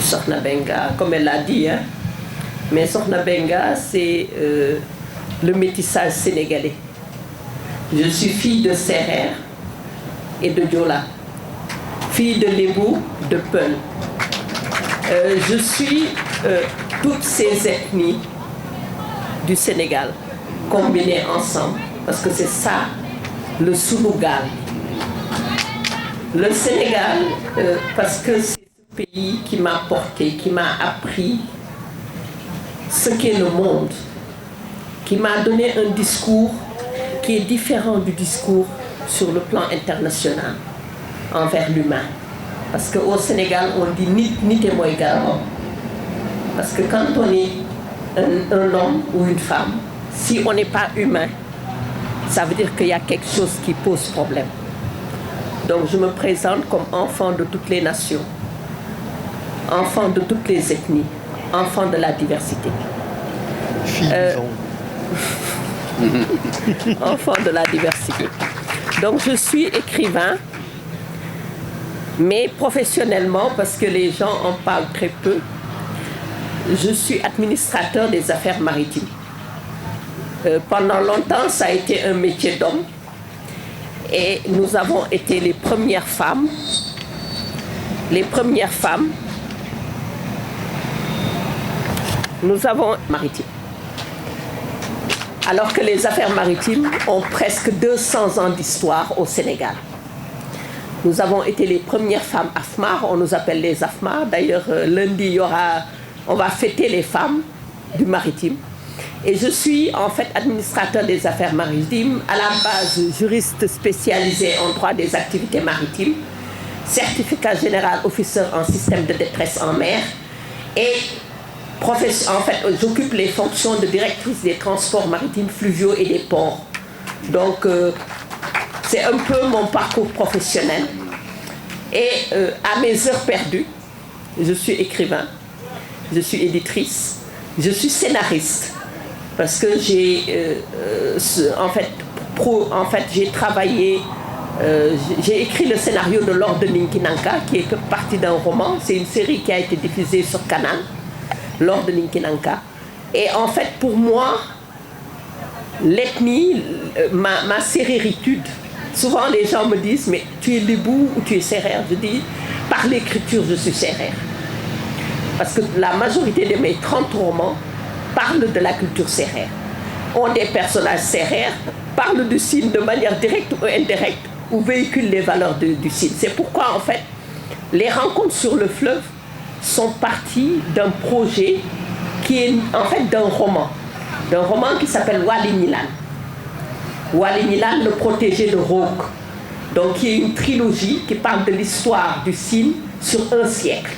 Sokhna Benga, comme elle l'a dit, hein. Mais Sokhna Benga, c'est le métissage sénégalais. Je suis fille de Sérère et de Diola, fille de Lébou, de Peul. Je suis toutes ces ethnies du Sénégal combinées ensemble, parce que c'est ça le Sunugal. Le Sénégal, parce que c'est ce pays qui m'a porté, qui m'a appris ce qu'est le monde, qui m'a donné un discours qui est différent du discours sur le plan international envers l'humain. Parce qu'au Sénégal, on dit nit et moi également. Parce que quand on est un homme ou une femme, si on n'est pas humain, ça veut dire qu'il y a quelque chose qui pose problème. Donc je me présente comme enfant de toutes les nations, enfant de toutes les ethnies, enfant de la diversité. Enfant de la diversité. Donc je suis écrivain, mais professionnellement, parce que les gens en parlent très peu, je suis administrateur des affaires maritimes. Pendant longtemps, ça a été un métier d'homme. Et nous avons été les premières femmes nous avons maritime. Alors que les affaires maritimes ont presque 200 ans d'histoire au Sénégal. Nous avons été les premières femmes AFMAR, on nous appelle les AFMAR. D'ailleurs, lundi, on va fêter les femmes du maritime. Et je suis en fait administrateur des affaires maritimes, à la base juriste spécialisé en droit des activités maritimes, certificat général officer en système de détresse en mer et en fait j'occupe les fonctions de directrice des transports maritimes fluviaux et des ports. Donc c'est un peu mon parcours professionnel. Et à mes heures perdues, je suis écrivain, je suis éditrice, je suis scénariste. Parce que j'ai j'ai travaillé, j'ai écrit le scénario de Lord de Ninkinanka, qui est partie d'un roman. C'est une série qui a été diffusée sur Canal, Lord de Ninkinanka. Et en fait, pour moi, l'ethnie, ma séréritude, souvent les gens me disent, mais tu es Lébou ou tu es Sérère? Je dis, par l'écriture, je suis Sérère. Parce que la majorité de mes 30 romans parlent de la culture sérère, ont des personnages sérères, parlent du Sine de manière directe ou indirecte, ou véhiculent les valeurs du Sine. C'est pourquoi, en fait, les rencontres sur le fleuve sont parties d'un projet qui est, en fait, d'un roman qui s'appelle Wali Nilan. Wali Nilan, le protégé de Roque. Donc, qui est une trilogie qui parle de l'histoire du Sine sur un siècle,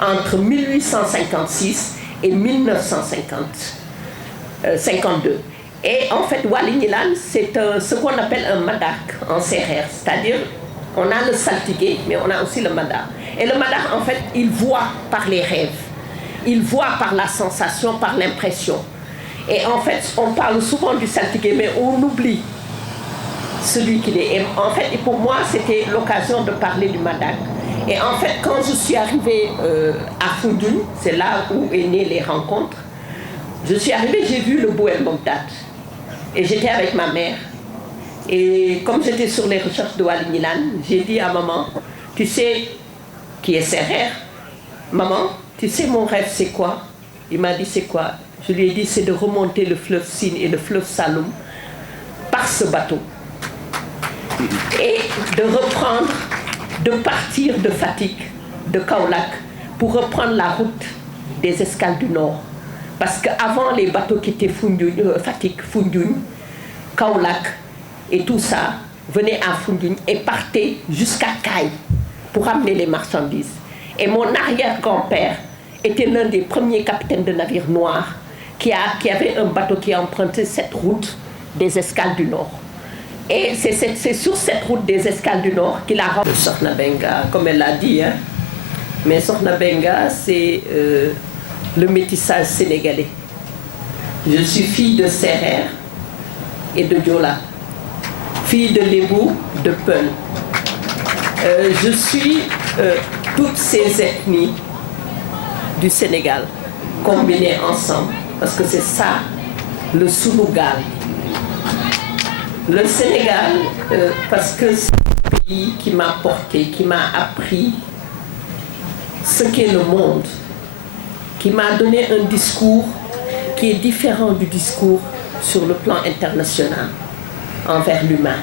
entre 1856 et 1952. Et en fait, Wali Nilan, c'est ce qu'on appelle un madak en sérère. C'est-à-dire, on a le saltigué, mais on a aussi le madak. Et le madak, en fait, il voit par les rêves. Il voit par la sensation, par l'impression. Et en fait, on parle souvent du saltigué, mais on oublie celui qu'il est. Et en fait, pour moi, c'était l'occasion de parler du madak. Et en fait, quand je suis arrivée à Foundiougne, c'est là où est née les rencontres, je suis arrivée, j'ai vu le Bouel Mogdad. Et j'étais avec ma mère. Et comme j'étais sur les recherches de Wali Nilan, j'ai dit à maman, tu sais, qui est Sérère, maman, tu sais mon rêve c'est quoi? Il m'a dit c'est quoi? Je lui ai dit c'est de remonter le fleuve Sine et le fleuve Saloum par ce bateau. Et de reprendre, de partir de Fatick, de Kaolack, pour reprendre la route des escales du Nord. Parce qu'avant, les bateaux qui étaient Fatick, Foundiougne, Kaolack et tout ça, venaient à Foundiougne et partaient jusqu'à Caille pour amener les marchandises. Et mon arrière-grand-père était l'un des premiers capitaines de navires noirs qui avait un bateau qui a emprunté cette route des escales du Nord. Et c'est sur cette route des escales du Nord qu'il a rencontré Sokhna Benga, comme elle l'a dit. Hein. Mais Sokhna Benga, c'est le métissage sénégalais. Je suis fille de Sérère et de Diola, fille de Lébou, de Peul. Je suis toutes ces ethnies du Sénégal combinés ensemble, parce que c'est ça le Sunugal. Le Sénégal, parce que c'est un pays qui m'a porté, qui m'a appris ce qu'est le monde, qui m'a donné un discours qui est différent du discours sur le plan international envers l'humain.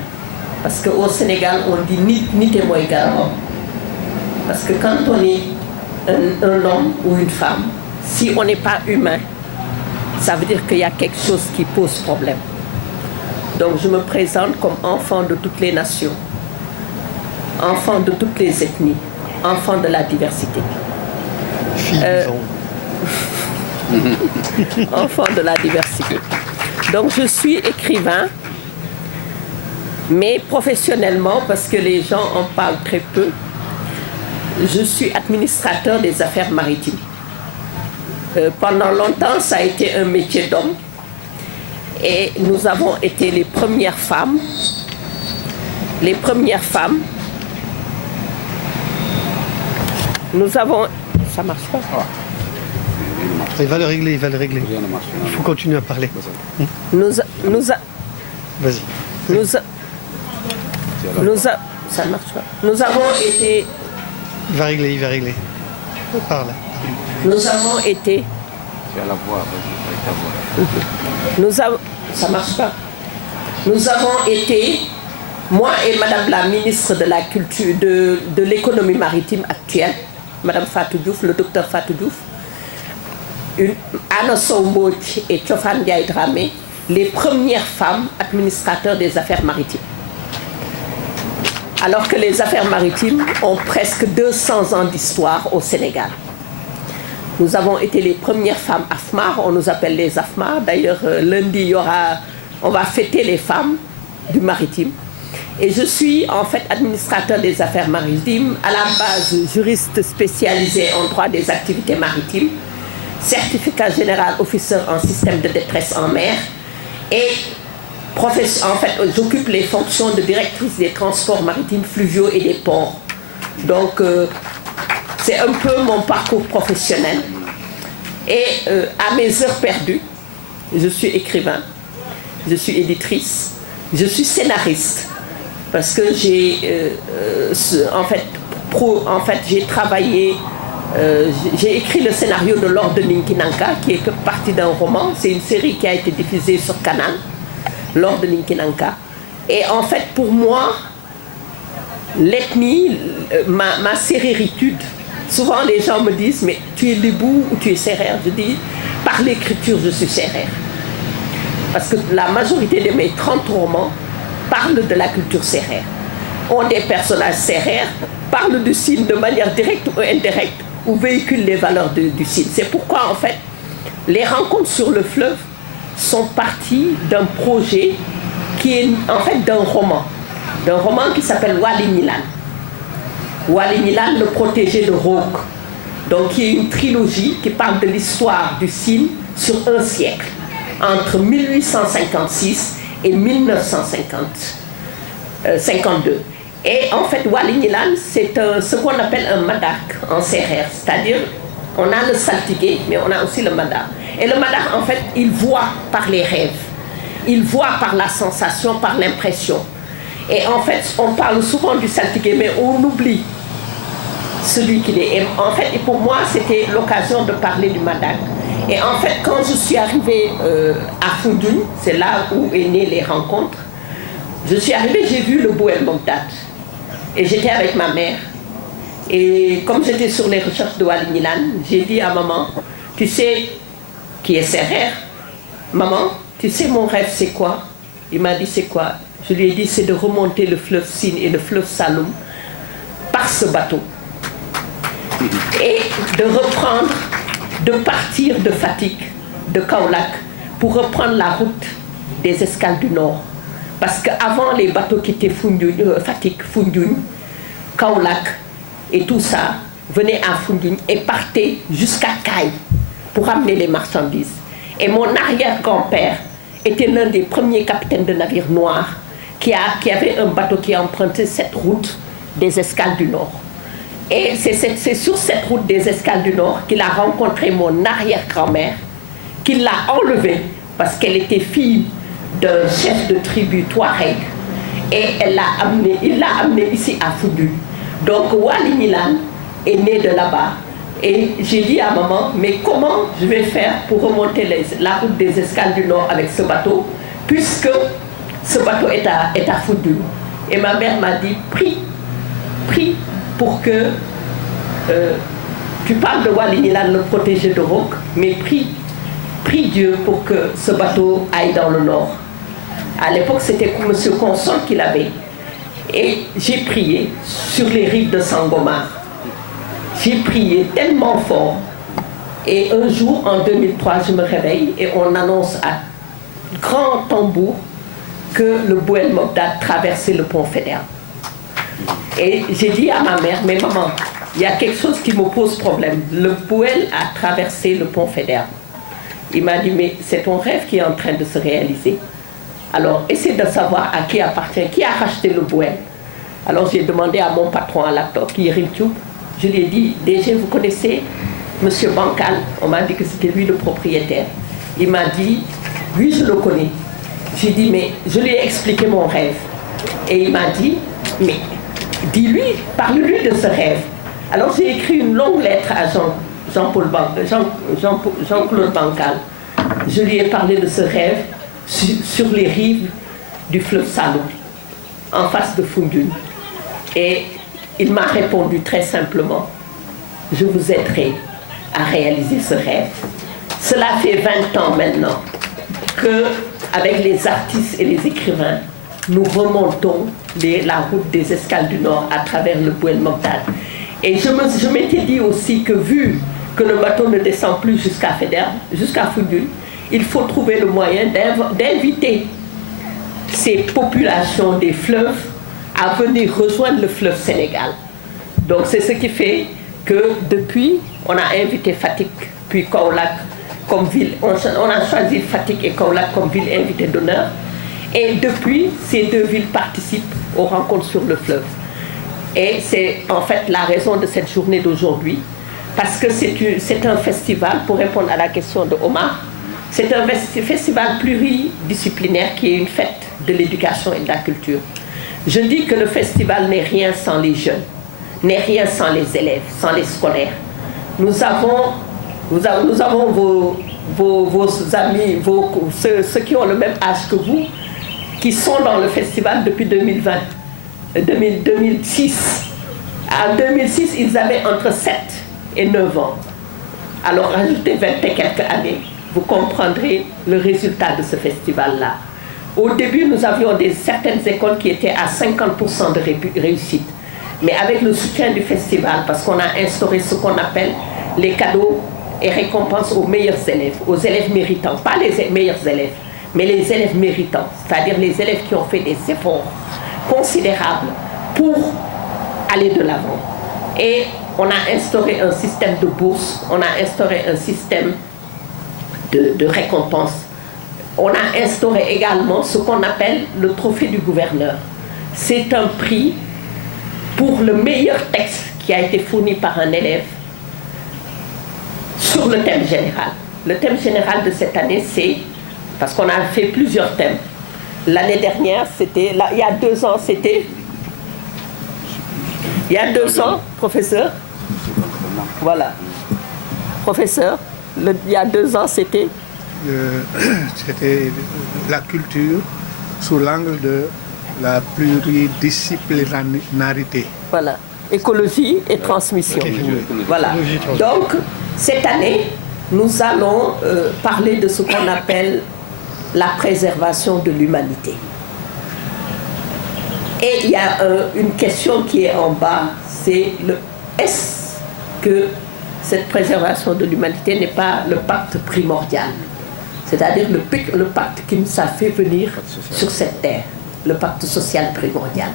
Parce qu'au Sénégal, on dit nit et moi également. Parce que quand on est un homme ou une femme, si on n'est pas humain, ça veut dire qu'il y a quelque chose qui pose problème. Donc je me présente comme enfant de toutes les nations, enfant de toutes les ethnies, enfant de la diversité. Enfant de la diversité. Donc je suis écrivain, mais professionnellement, parce que les gens en parlent très peu, je suis administrateur des affaires maritimes. Pendant longtemps, ça a été un métier d'homme. Et nous avons été les premières femmes. Nous avons... Ça marche pas. Il va le régler. Il faut continuer à parler. Vas-y. Ça marche pas. Nous avons été... Il va régler. Parle. Nous avons été... Tu as la voix, avec ta voix. Ça marche pas. Nous avons été, moi et Madame la ministre de la Culture, de l'économie maritime actuelle, Madame Fatou Diouf, le docteur Fatou Diouf, Anna Sow et Thiofane Ndiaye Dramé, les premières femmes administrateurs des affaires maritimes. Alors que les affaires maritimes ont presque 200 ans d'histoire au Sénégal. Nous avons été les premières femmes AFMAR, on nous appelle les AFMAR. D'ailleurs, lundi, on va fêter les femmes du maritime. Et je suis en fait administrateur des affaires maritimes, à la base juriste spécialisé en droit des activités maritimes, certificat général officer en système de détresse en mer et en fait, j'occupe les fonctions de directrice des transports maritimes fluviaux et des ports. Donc, c'est un peu mon parcours professionnel. Et à mes heures perdues, je suis écrivain, je suis éditrice, je suis scénariste. Parce que j'ai j'ai travaillé, j'ai écrit le scénario de L'Or de Ninkinanka, qui est partie d'un roman. C'est une série qui a été diffusée sur Canal, L'Or de Ninkinanka. Et en fait, pour moi, l'ethnie, ma séréritude, souvent les gens me disent, mais tu es Lébou ou tu es Sérère? Je dis, par l'écriture, je suis Sérère. Parce que la majorité de mes 30 romans parlent de la culture sérère. Ont des personnages sérères, parlent du Sine de manière directe ou indirecte, ou véhiculent les valeurs du Sine. C'est pourquoi, en fait, les rencontres sur le fleuve sont parties d'un projet qui est, en fait, d'un roman qui s'appelle Wali Nilan. Wali Nilan, le protégé de Rogue. Donc, qui est une trilogie qui parle de l'histoire du Sine sur un siècle, entre 1856 et 1952. Et en fait, Wali Nilan, c'est ce qu'on appelle un madak en sérère. C'est-à-dire, on a le saltigué, mais on a aussi le madak. Et le madak, en fait, il voit par les rêves. Il voit par la sensation, par l'impression. Et en fait, on parle souvent du saltigué, mais on oublie celui qu'il est. Et en fait, et pour moi, c'était l'occasion de parler du madak. Et en fait, quand je suis arrivée à Foundiougne, c'est là où est née les rencontres, je suis arrivée, j'ai vu le Bouel Mogdad. Et j'étais avec ma mère. Et comme j'étais sur les recherches de Wali Nilan, j'ai dit à maman, tu sais, qui est sérère, maman, tu sais mon rêve c'est quoi? Il m'a dit c'est quoi? Je lui ai dit c'est de remonter le fleuve Sine et le fleuve Saloum par ce bateau. Et de reprendre, de partir de Fatick, de Kaolack, pour reprendre la route des escales du Nord. Parce qu'avant, les bateaux qui étaient Fatick, Foundiougne, Kaolack et tout ça, venaient à Foundiougne et partaient jusqu'à Caille pour amener les marchandises. Et mon arrière-grand-père était l'un des premiers capitaines de navires noirs qui avait un bateau qui empruntait cette route des escales du Nord. Et c'est sur cette route des Escales du Nord qu'il a rencontré mon arrière-grand-mère, qu'il l'a enlevée parce qu'elle était fille d'un chef de tribu Touareg. Et il l'a amenée ici à Foundiougne. Donc Waly Gnilane est né de là-bas. Et j'ai dit à maman, mais comment je vais faire pour remonter la route des Escales du Nord avec ce bateau, puisque ce bateau est à Foundiougne. Et ma mère m'a dit, prie pour que tu parles de Waly Gnilane, le protégé de Roch, mais prie Dieu pour que ce bateau aille dans le nord. À l'époque, c'était M. Consol qui l'avait. Et j'ai prié sur les rives de Sangomar. J'ai prié tellement fort. Et un jour, en 2003, je me réveille et on annonce à grand tambour que le Boel Mogdad traversait le pont Faidherbe. Et j'ai dit à ma mère, mais maman, il y a quelque chose qui me pose problème. Le Boel a traversé le pont Faidherbe. Il m'a dit, mais c'est ton rêve qui est en train de se réaliser. Alors, essaie de savoir à qui appartient, qui a racheté le Boel. Alors, j'ai demandé à mon patron à laptop, Yerim Tchoub, je lui ai dit, déjà, vous connaissez M. Bancal? On m'a dit que c'était lui le propriétaire. Il m'a dit, oui, je le connais. J'ai dit, mais je lui ai expliqué mon rêve. Et il m'a dit, mais dis-lui, parle-lui de ce rêve. Alors, j'ai écrit une longue lettre à Jean-Claude Bancal. Je lui ai parlé de ce rêve sur les rives du fleuve Saloum, en face de Foundiougne. Et il m'a répondu très simplement, je vous aiderai à réaliser ce rêve. Cela fait 20 ans maintenant qu'avec les artistes et les écrivains, nous remontons la route des Escales du Nord à travers le Boel Mogdad. Et je m'étais dit aussi que vu que le bateau ne descend plus jusqu'à Faidherbe, jusqu'à Foundiougne, il faut trouver le moyen d'inviter ces populations des fleuves à venir rejoindre le fleuve Sénégal. Donc c'est ce qui fait que depuis, on a invité Fatick, puis Kaolack comme ville. On a choisi Fatick et Kaolack comme ville invitée d'honneur. Et depuis, ces deux villes participent aux rencontres sur le fleuve. Et c'est en fait la raison de cette journée d'aujourd'hui, parce que c'est un festival, pour répondre à la question de Omar, c'est un festival pluridisciplinaire qui est une fête de l'éducation et de la culture. Je dis que le festival n'est rien sans les jeunes, n'est rien sans les élèves, sans les scolaires. Nous avons vos amis, ceux qui ont le même âge que vous, qui sont dans le festival depuis 2006. En 2006, ils avaient entre 7 et 9 ans. Alors, rajoutez 20 et quelques années, vous comprendrez le résultat de ce festival-là. Au début, nous avions certaines écoles qui étaient à 50% de réussite. Mais avec le soutien du festival, parce qu'on a instauré ce qu'on appelle les cadeaux et récompenses aux meilleurs élèves, aux élèves méritants, pas les meilleurs élèves, mais les élèves méritants, c'est-à-dire les élèves qui ont fait des efforts considérables pour aller de l'avant. Et on a instauré un système de bourse, on a instauré un système de récompense. On a instauré également ce qu'on appelle le trophée du gouverneur. C'est un prix pour le meilleur texte qui a été fourni par un élève sur le thème général. Le thème général de cette année, c'est, parce qu'on a fait plusieurs thèmes. L'année dernière, c'était, il y a 2 ans, c'était... Il y a 2 ans, professeur. Voilà. Professeur, il y a 2 ans, c'était... C'était la culture sous l'angle de la pluridisciplinarité. Voilà. Écologie et transmission. Voilà. Donc, cette année, nous allons parler de ce qu'on appelle la préservation de l'humanité. Et il y a une question qui est en bas, c'est est-ce que cette préservation de l'humanité n'est pas le pacte primordial? C'est-à-dire le pacte qui nous a fait venir sur cette terre, le pacte social primordial.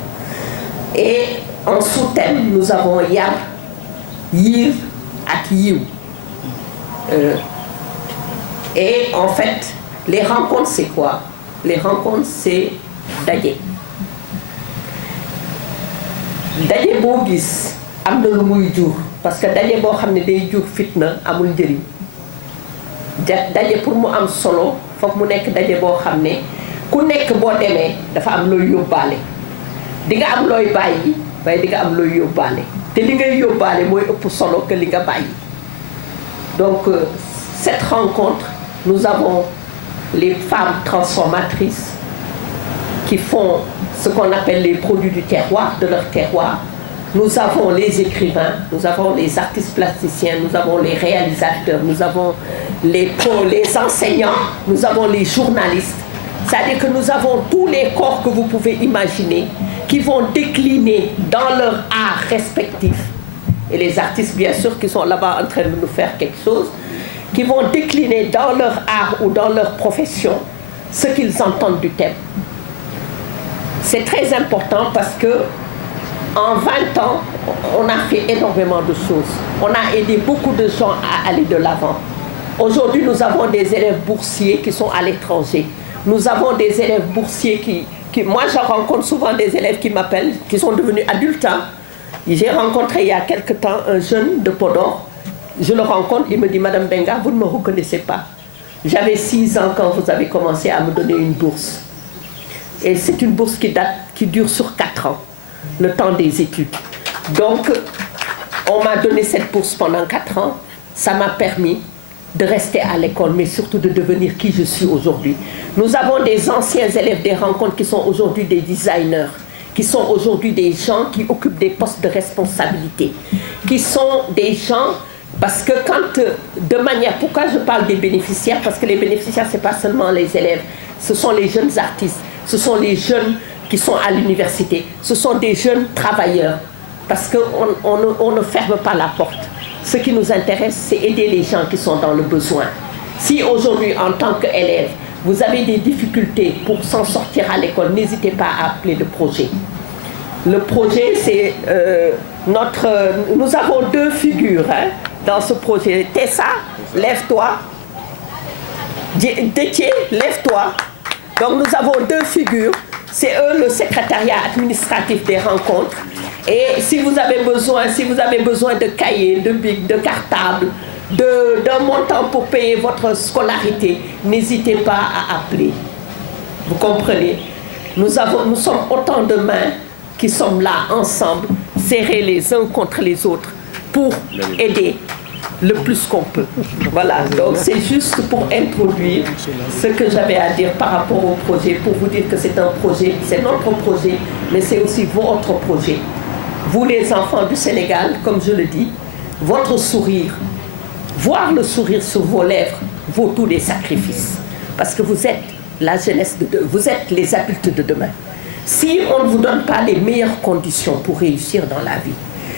Et en sous-thème, nous avons Yar, Yir, ak Yiw. Et en fait, les rencontres, c'est quoi? Les rencontres, c'est daje. Daje boo gis am na lu muy jur parce que daje boo xam ne day jur fitna amul njëriñ daje pour mu am solo foog mu nekk daje boo xam ne ku nekk boo demee dafa am looy yóbbaale di nga am looy bàyyi waaye di nga am looy yóbbaale te li ngay yóbbaale mooy ëpp solo que li nga bàyyi. Donc cette rencontre, nous avons les femmes transformatrices qui font ce qu'on appelle les produits du terroir, de leur terroir. Nous avons les écrivains, nous avons les artistes plasticiens, nous avons les réalisateurs, nous avons les enseignants, nous avons les journalistes. C'est-à-dire que nous avons tous les corps que vous pouvez imaginer qui vont décliner dans leur art respectif. Et les artistes, bien sûr, qui sont là-bas en train de nous faire quelque chose, qui vont décliner dans leur art ou dans leur profession ce qu'ils entendent du thème. C'est très important parce que en 20 ans, on a fait énormément de choses. On a aidé beaucoup de gens à aller de l'avant. Aujourd'hui, nous avons des élèves boursiers qui sont à l'étranger. Nous avons des élèves boursiers moi, je rencontre souvent des élèves qui m'appellent, qui sont devenus adultes. J'ai rencontré il y a quelque temps un jeune de Podor. Je le rencontre, il me dit, Madame Benga, vous ne me reconnaissez pas. J'avais 6 ans quand vous avez commencé à me donner une bourse. Et c'est une bourse qui dure sur 4 ans, le temps des études. Donc, on m'a donné cette bourse pendant 4 ans. Ça m'a permis de rester à l'école, mais surtout de devenir qui je suis aujourd'hui. Nous avons des anciens élèves des rencontres qui sont aujourd'hui des designers, qui sont aujourd'hui des gens qui occupent des postes de responsabilité, qui sont des gens, parce que quand, de manière, pourquoi je parle des bénéficiaires? Parce que les bénéficiaires, ce n'est pas seulement les élèves, ce sont les jeunes artistes, ce sont les jeunes qui sont à l'université, ce sont des jeunes travailleurs, parce qu'on ne ferme pas la porte. Ce qui nous intéresse, c'est aider les gens qui sont dans le besoin. Si aujourd'hui, en tant qu'élève, vous avez des difficultés pour s'en sortir à l'école, n'hésitez pas à appeler le projet. Le projet, c'est nous avons 2 figures dans ce projet. Tessa, lève-toi. Détier, lève-toi. Donc nous avons 2 figures. C'est eux le secrétariat administratif des rencontres. Et si vous avez besoin de cahiers, de bics, de cartables, d'un montant pour payer votre scolarité, n'hésitez pas à appeler. Vous comprenez? Nous sommes autant de mains qui sommes là ensemble, serrés les uns contre les autres, pour aider le plus qu'on peut. Voilà, donc c'est juste pour introduire ce que j'avais à dire par rapport au projet, pour vous dire que c'est un projet, c'est notre projet, mais c'est aussi votre projet. Vous les enfants du Sénégal, comme je le dis, votre sourire, voir le sourire sur vos lèvres vaut tous les sacrifices. Parce que vous êtes la jeunesse vous êtes les adultes de demain. Si on ne vous donne pas les meilleures conditions pour réussir dans la vie,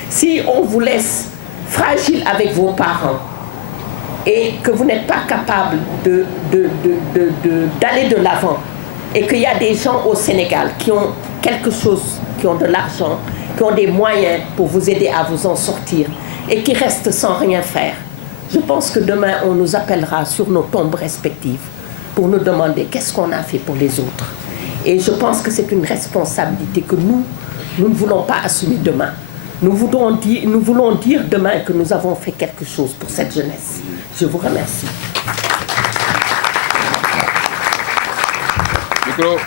si on vous laisse fragile avec vos parents et que vous n'êtes pas capable d'aller de l'avant, et qu'il y a des gens au Sénégal qui ont quelque chose, qui ont de l'argent, qui ont des moyens pour vous aider à vous en sortir et qui restent sans rien faire. Je pense que demain, on nous appellera sur nos tombes respectives pour nous demander qu'est-ce qu'on a fait pour les autres. Et je pense que c'est une responsabilité que nous ne voulons pas assumer demain. Nous voulons dire demain que nous avons fait quelque chose pour cette jeunesse. Je vous remercie. Micro.